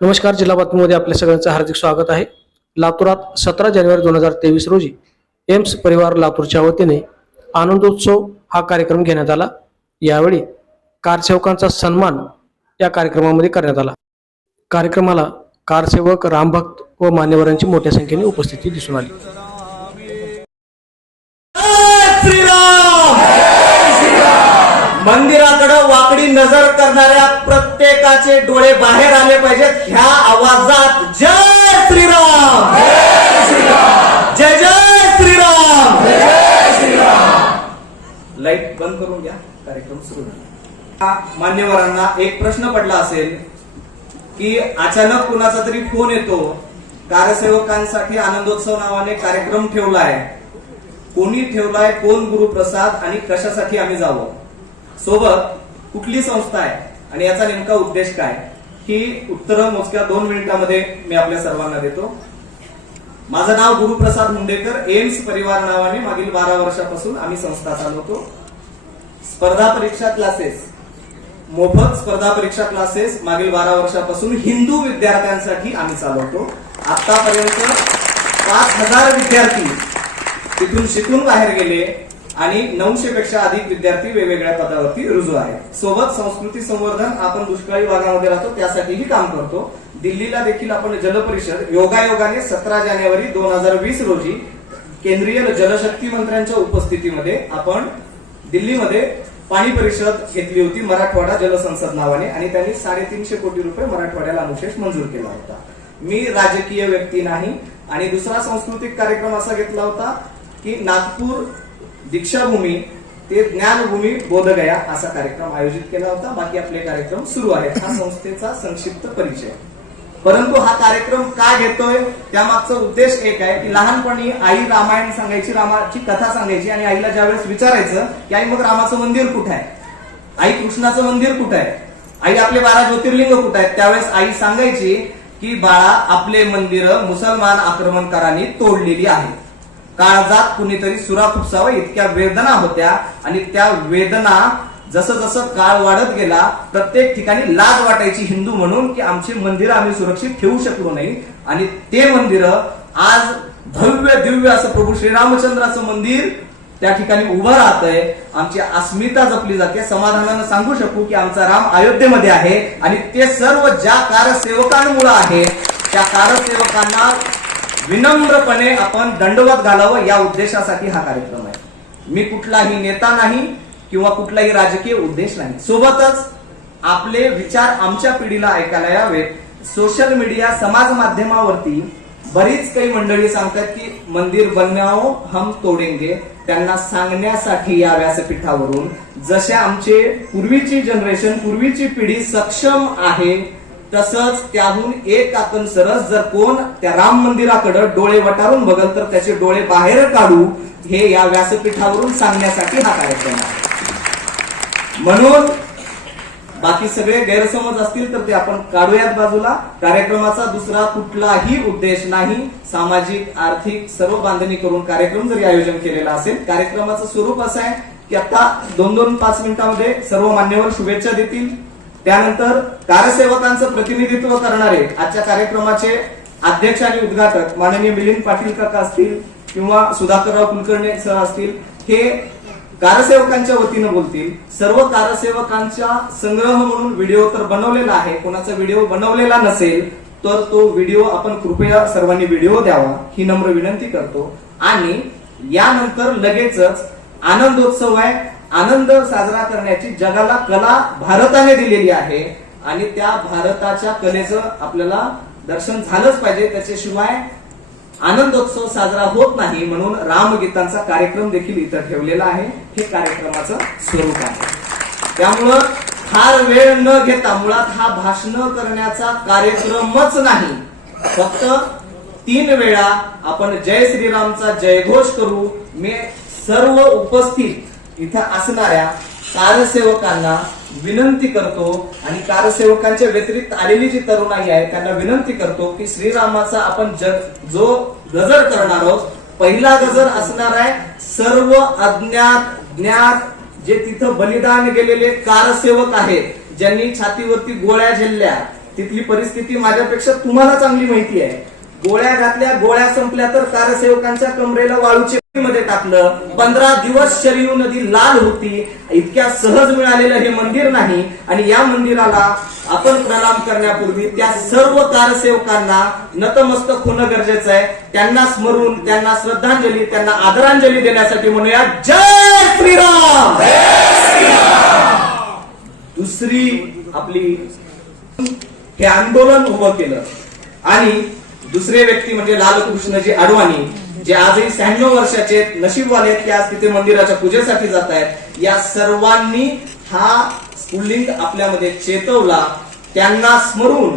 नमस्कार जिल्हा बातमीमध्ये आपल्या सगळ्यांचं हार्दिक स्वागत आहे. लातूरात सतरा जानेवारी दोन हजार तेवीस रोजी एम्स परिवार लातूरच्या वतीने आनंदोत्सव हा कार्यक्रम घेण्यात आला. यावेळी कारसेवकांचा सन्मान या कार्यक्रमामध्ये करण्यात आला. कार्यक्रमाला कारसेवक रामभक्त व मान्यवरांची मोठ्या संख्येने उपस्थिती दिसून आली. मंदिराकडं मंदिराकडे वाकडी नजर करणाऱ्या प्रत्येकाचे डोळे बाहेर आले पाहिजेत ह्या आवाजात जय श्रीराम जय जय श्रीराम लाइट बंद करून घ्या कार्यक्रम सुरू झाला. मान्यवरांना एक प्रश्न पडला असेल की अचानक कुणाचा तरी फोन येतो कारसेवकांसाठी आनंदोत्सव नावाने कार्यक्रम ठेवलाय. कोणी ठेवलाय कोण गुरुप्रसाद आणि कशासाठी आम्ही जावं? सोबत कुठली संस्था आहे आणि याचा नेमका उद्देश काय? ही उत्तरं मोजक्या दोन मिनिटांमध्ये मी आपल्या सर्वांना देतो. माझं नाव गुरुप्रसाद मुंडेकर एम्स परिवार नावाने मागील बारा वर्षापासून आम्ही संस्था चालवतो. स्पर्धा परीक्षा क्लासेस मोफत स्पर्धा परीक्षा क्लासेस मागील बारा वर्षापासून हिंदू विद्यार्थ्यांसाठी आम्ही चालवतो. आतापर्यंत पाच हजार विद्यार्थी तिथून शिकून बाहेर गेले आणि नऊशे पेक्षा अधिक विद्यार्थी वेगवेगळ्या पदावरती रुजू आहेत. सोबत संस्कृती संवर्धन आपण दुष्काळी भागामध्ये राहतो त्यासाठीही काम करतो. दिल्लीला देखील आपण जलपरिषद योगायोगाने सतरा जानेवारी दोन हजार वीस रोजी केंद्रीय जलशक्ती मंत्र्यांच्या उपस्थितीमध्ये आपण दिल्लीमध्ये पाणी परिषद घेतली होती मराठवाडा जलसंसद नावाने आणि त्यांनी साडेतीनशे कोटी रुपये मराठवाड्याला अनुशेष मंजूर केला होता. मी राजकीय व्यक्ती नाही आणि दुसरा सांस्कृतिक कार्यक्रम असा घेतला होता की नागपूर दीक्षाभूमी ते ज्ञानभूमी बोधगया असा कार्यक्रम आयोजित केला होता. बाकी आपले कार्यक्रम सुरू आहेत. हा संस्थेचा संक्षिप्त परिचय. परंतु हा कार्यक्रम का घेतोय? त्यामागचा उद्देश एक आहे की लहानपणी आई रामायण सांगायची रामाची कथा सांगायची आणि आईला ज्यावेळेस विचारायचं की आई मग रामाचं मंदिर कुठं आहे? आई कृष्णाचं मंदिर कुठं आहे? आई आपले बारा ज्योतिर्लिंग कुठं आहेत? त्यावेळेस आई सांगायची की बाळा आपले मंदिर मुसलमान आक्रमणकारांनी तोडलेली आहेत. काळजात कुणीतरी सुरा खुपसावं इतक्या वेदना होत्या आणि त्या वेदना जसं जसं काळ वाढत गेला प्रत्येक ठिकाणी लाज वाटायची हिंदू म्हणून की आमची मंदिरं आम्ही सुरक्षित ठेवू शकलो नाही. आणि ते मंदिर आज भव्य दिव्य असं प्रभू श्रीरामचंद्राचं मंदिर त्या ठिकाणी उभं राहतंय. आमची अस्मिता जपली जाते. समाधानानं सांगू शकू की आमचा राम अयोध्येमध्ये आहे. आणि ते सर्व ज्या कारसेवकांमुळे आहे त्या कारसेवकांना विनम्रपणे आपण दंडवत घालावं या उद्देशासाठी हा कार्यक्रम आहे. मी कुठलाही नेता नाही किंवा कुठलाही राजकीय उद्देश नाही. सोबतच आपले विचार आमच्या पिढीला ऐकायला यावेत. सोशल मीडिया समाज माध्यमावरती बरीच काही मंडळी सांगतात की मंदिर बनवाओ हम तोडेंगे. त्यांना सांगण्यासाठी या व्यासपीठावरून जसे आमचे पूर्वीची जनरेशन पूर्वीची पिढी सक्षम आहे तसंच त्याहून एक आपण सरस जर कोण त्या राम मंदिराकडे डोळे वटारून बघल तर त्याचे डोळे बाहेर काढू हे या व्यासपीठावरून सांगण्यासाठी हा कार्यक्रम आहे. म्हणून बाकी सगळे गैरसमज असतील तर ते आपण काढूयात बाजूला. कार्यक्रमाचा दुसरा कुठलाही उद्देश नाही. सामाजिक आर्थिक सर्व बांधणी करून कार्यक्रम जरी आयोजन केलेला असेल कार्यक्रमाचं स्वरूप असं आहे की आता दोन दोन पाच मिनिटांमध्ये सर्व मान्यवर शुभेच्छा देतील. त्यानंतर कारसेवकांचं प्रतिनिधित्व करणारे आजच्या कार्यक्रमाचे अध्यक्ष आणि उद्घाटक माननीय मिलिंद पाटील काका असतील किंवा सुधाकरराव कुलकर्णी सर असतील हे कारसेवकांच्या वतीनं बोलतील. सर्व कारसेवकांचा संग्रह म्हणून व्हिडिओ तर बनवलेला आहे. कोणाचा व्हिडिओ बनवलेला नसेल तर तो व्हिडिओ आपण कृपया सर्वांनी व्हिडिओ द्यावा. ही नम्र विनंती करतो. आणि यानंतर लगेचच आनंदोत्सव आहे. आनंद साजरा करण्याची जगाला कला भारताने दिलेली आहे. आणि त्या भारताच्या कलेचं आपल्याला दर्शन झालंच पाहिजे. त्याच्याशिवाय आनंदोत्सव साजरा होत नाही म्हणून रामगीतांचा कार्यक्रम देखील इथं ठेवलेला आहे. हे कार्यक्रमाचं स्वरूप आहे. त्यामुळं फार वेळ न घेता मुळात हा भाषण करण्याचा कार्यक्रमच नाही. फक्त तीन वेळा आपण जय श्रीरामचा जयघोष करू. मी सर्व उपस्थित इथं असणाऱ्या कारसेवकांना विनंती करतो आणि कारसेवकांच्या व्यतिरिक्त आलेली जी तरुणाई आहे त्यांना विनंती करतो की श्रीरामाचा आपण जग जो गजर करणार आहोत पहिला गजर असणार आहे सर्व अज्ञात ज्ञात जे तिथं बलिदान गेलेले कारसेवक आहेत ज्यांनी छातीवरती गोळ्या झेलल्या. तिथली परिस्थिती माझ्यापेक्षा तुम्हाला चांगली माहिती आहे. गोळ्या घातल्या गोळ्या संपल्या तर कारसेवकांच्या कमरेला वाळूचे मध्ये टाकलं. पंधरा दिवस शरीर नदी लाल होती. इतक्या सहज मिळालेलं हे मंदिर नाही. आणि या मंदिराला आपण प्रणाम करण्यापूर्वी त्या सर्व कारसेवकांना नतमस्तक होणं गरजेचं आहे. त्यांना स्मरून त्यांना श्रद्धांजली त्यांना आदरांजली देण्यासाठी म्हणूया जय श्रीराम! दुसरी आपली हे आंदोलन उभं केलं. आणि दुसरे व्यक्ती म्हणजे लालकृष्णजी अडवाणी जे आजही शहाण्णव वर्षाचे आहेत, नशीबवाले आहेत की आज तिथे मंदिराच्या पूजेसाठी जात आहेत. या सर्वांनी हा स्फुल्लिंग आपल्यामध्ये चेतवला. त्यांना स्मरून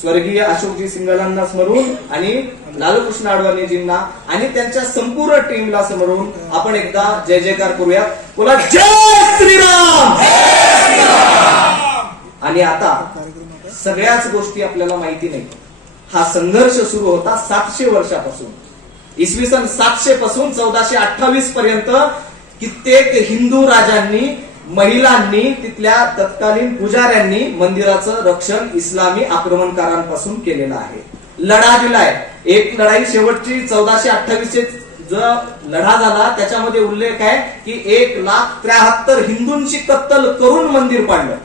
स्वर्गीय अशोकजी सिंगलांना स्मरून आणि लालकृष्ण अडवाणीजींना आणि त्यांच्या संपूर्ण टीमला स्मरून आपण एकदा जय जयकार करूया. बोला जय श्रीराम! आणि आता सगळ्याच गोष्टी आपल्याला माहिती नाही. हा संघर्ष सुरू होता सातशे वर्षापासून. इसवी सन सातशे पासून चौदाशे अठ्ठावीस पर्यंत कित्येक हिंदू राजांनी महिलांनी तिथल्या तत्कालीन पुजाऱ्यांनी मंदिराचं रक्षण इस्लामी आक्रमणकारांपासून केलेलं आहे. लढा दिलाय एक लढाई शेवटची चौदाशे अठ्ठावीस चे जो लढा झाला त्याच्यामध्ये उल्लेख आहे की एक लाख त्र्याहत्तर हिंदूंची कत्तल करून मंदिर पाडलं.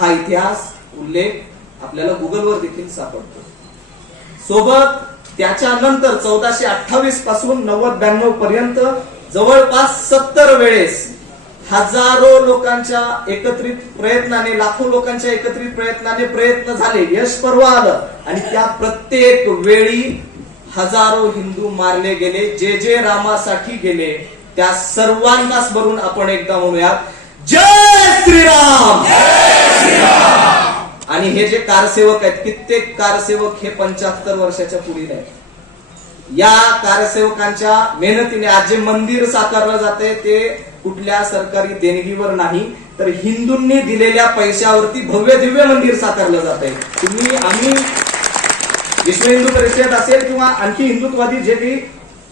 हा इतिहास उल्लेख आपल्याला गुगलवर देखील सापडतो. सोबत त्याच्यानंतर चौदाशे अठ्ठावीसपासून नव्वद ब्याण्णव पर्यंत जवळपास सत्तर वेळेस हजारो लोकांच्या एकत्रित प्रयत्नाने लाखो लोकांच्या एकत्रित प्रयत्नाने प्रयत्न झाले. यश परवा आलं. आणि त्या प्रत्येक वेळी हजारो हिंदू मारले गेले. जे जे रामासाठी गेले त्या सर्वांनाच भरून आपण एकदा म्हणूयात. जय श्रीराम! आणि हे जे कारसेवक आहेत कित्येक कारसेवक हे पंच्याहत्तर वर्षाच्या पुढील आहेत. या कारसेवकांच्या मेहनतीने आज जे मंदिर साकारलं जाते ते कुठल्या सरकारी देणगीवर नाही तर हिंदूंनी दिलेल्या पैशावरती भव्य दिव्य मंदिर साकारलं जात आहे तुम्ही आम्ही विश्व हिंदू परिषद असेल किंवा आणखी हिंदुत्वादी जे काही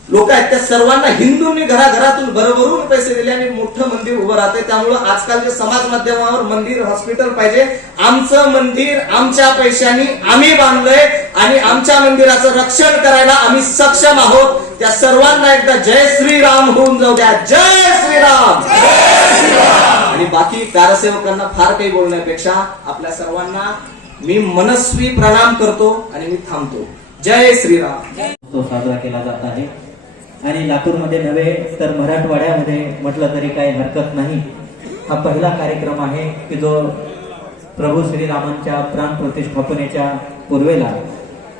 लोक आहेत त्या सर्वांना हिंदूंनी घराघरातून भरभरून पैसे दिले आणि मोठं मंदिर उभं राहते त्यामुळं आजकालच्या समाज माध्यमावर मंदिर हॉस्पिटल पाहिजे. आमचं मंदिर आमच्या पैशांनी आम्ही बांधलंय आणि आमच्या मंदिराचं रक्षण करायला आम्ही सक्षम आहोत. त्या सर्वांना एकदा जय श्रीराम होऊन जाऊ द्या. जय श्रीराम! आणि बाकी कारसेवकांना फार काही बोलण्यापेक्षा आपल्या सर्वांना मी मनस्वी प्रणाम करतो आणि मी थांबतो. जय श्रीराम! तो साजरा केला जात आहे. आणि लातूरमध्ये नव्हे तर मराठवाड्यामध्ये म्हटलं तरी काही हरकत नाही. हा पहिला कार्यक्रम आहे की जो प्रभू श्रीरामांच्या प्राण प्रतिष्ठापनेच्या पूर्वेला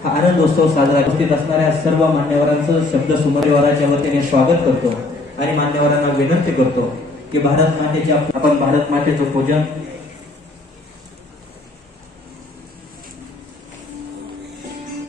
हा आनंदोत्सव साजरा उपस्थित असणाऱ्या सर्व मान्यवरांचं शब्द सुमरिवाराच्या वतीने स्वागत करतो आणि मान्यवरांना विनंती करतो की भारत मातेच्या आपण भारत मातेचं पूजन